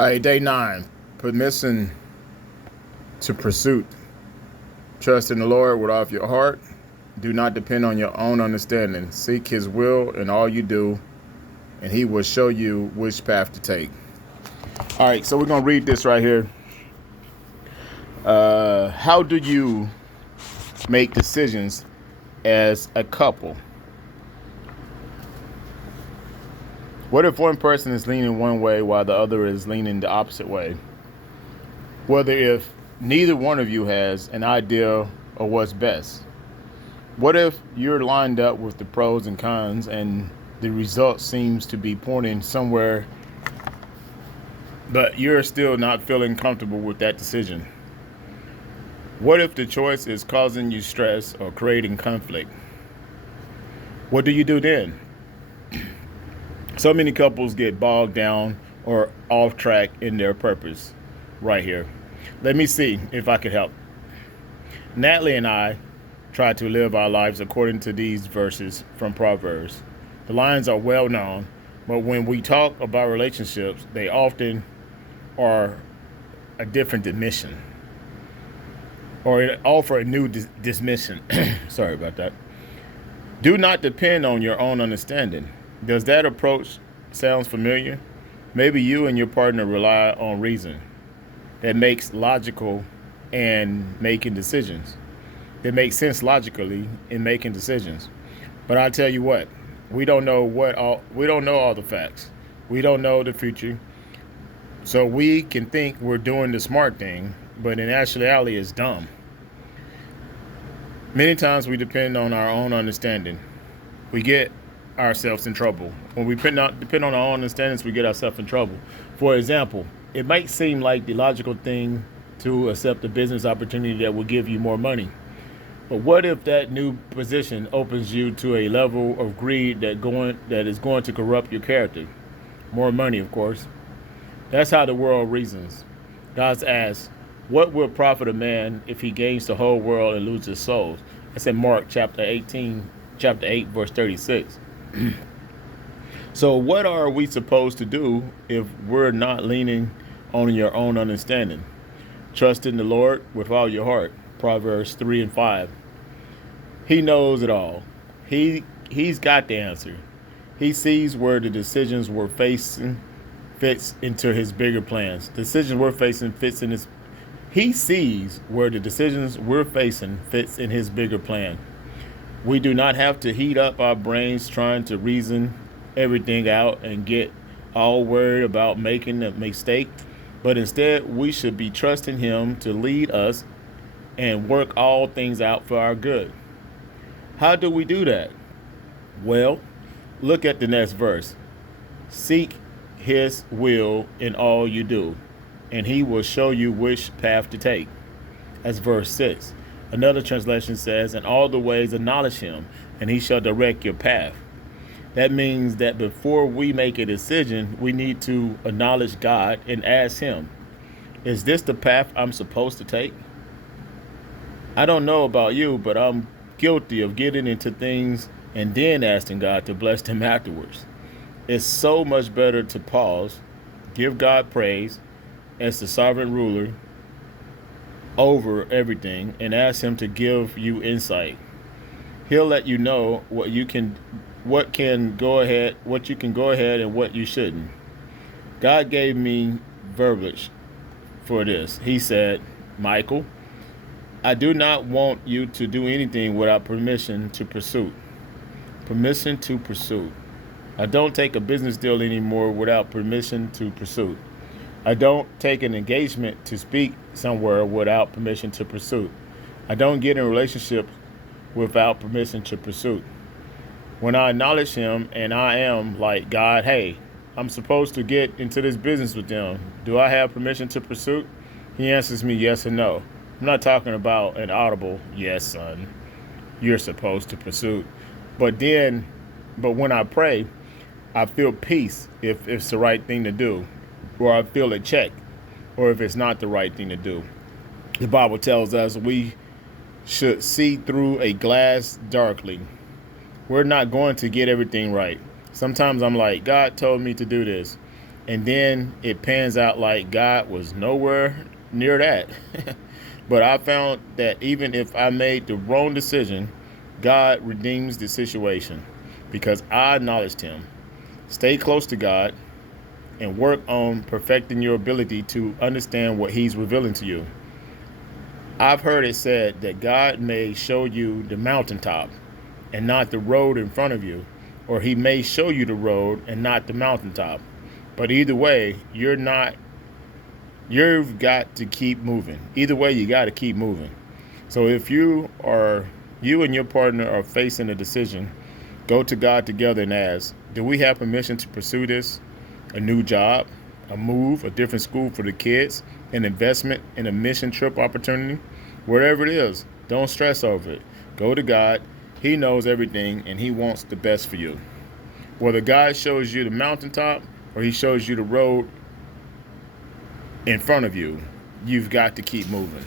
All right, day 9. Permission to pursuit. Trust in the Lord with all of your heart. Do not depend on your own understanding. Seek His will in all you do, and He will show you which path to take. All right, so we're going to read this right here. How do you make decisions as a couple? What if one person is leaning one way while the other is leaning the opposite way? Whether if neither one of you has an idea of what's best? What if you're lined up with the pros and cons and the result seems to be pointing somewhere, but you're still not feeling comfortable with that decision? What if the choice is causing you stress or creating conflict? What do you do then? So many couples get bogged down or off track in their purpose right here. Let me see if I could help. Natalie and I try to live our lives according to these verses from Proverbs. The lines are well known, but when we talk about relationships, they often are a different dimension or offer a new dismission. Sorry about that. Do not depend on your own understanding. Does that approach sound familiar? Maybe you and your partner rely on reason that makes logical and making decisions. That makes sense logically in making decisions. But I tell you what, we don't know all the facts. We don't know the future. So we can think we're doing the smart thing, but in actuality it's dumb. Many times we depend on our own understanding. We get ourselves in trouble. When we depend on our own understandings, we get ourselves in trouble. For example, it might seem like the logical thing to accept a business opportunity that will give you more money. But what if that new position opens you to a level of greed that is going to corrupt your character? More money, of course. That's how the world reasons. God asks, what will profit a man if he gains the whole world and loses his soul? That's in Mark chapter 8, verse 36. So what are we supposed to do if we're not leaning on your own understanding? Trust in the Lord with all your heart. Proverbs 3 and 5. He knows it all. He's got the answer. He sees where the decisions we're facing fits into his bigger plans. Decisions we're facing fits in his. He sees where the decisions we're facing fits in his bigger plan. We do not have to heat up our brains trying to reason everything out and get all worried about making a mistake, but instead we should be trusting him to lead us and work all things out for our good. How do we do that? Well, look at the next verse. Seek his will in all you do, and he will show you which path to take. That's verse 6. Another translation says, in all the ways acknowledge him, and he shall direct your path. That means that before we make a decision, we need to acknowledge God and ask him, is this the path I'm supposed to take? I don't know about you, but I'm guilty of getting into things and then asking God to bless them afterwards. It's so much better to pause, give God praise as the sovereign ruler over everything, and ask him to give you insight. He'll let you know what you can go ahead and what you shouldn't. God gave me verbiage for this. He said, Michael, I do not want you to do anything without permission to pursue. Permission to pursue. I don't take a business deal anymore without permission to pursue. I don't take an engagement to speak somewhere without permission to pursue. I don't get in relationships without permission to pursue. When I acknowledge him and I am like, God, hey, I'm supposed to get into this business with them. Do I have permission to pursue? He answers me yes or no. I'm not talking about an audible, yes, son, you're supposed to pursue. But when I pray, I feel peace if it's the right thing to do, or I feel a check, or if it's not the right thing to do. The Bible tells us we should see through a glass darkly. We're not going to get everything right. Sometimes I'm like, God told me to do this, and then it pans out like God was nowhere near that. But I found that even if I made the wrong decision, God redeems the situation because I acknowledged him. Stay close to God and work on perfecting your ability to understand what he's revealing to you. I've heard it said that God may show you the mountaintop and not the road in front of you, or he may show you the road and not the mountaintop. But either way, you've got to keep moving. Either way, you got to keep moving. So if you and your partner are facing a decision, go to God together and ask, do we have permission to pursue this? A new job, a move, a different school for the kids, an investment in a mission trip opportunity? Whatever it is, don't stress over it. Go to God. He knows everything and he wants the best for you. Whether God shows you the mountaintop or he shows you the road in front of you, you've got to keep moving.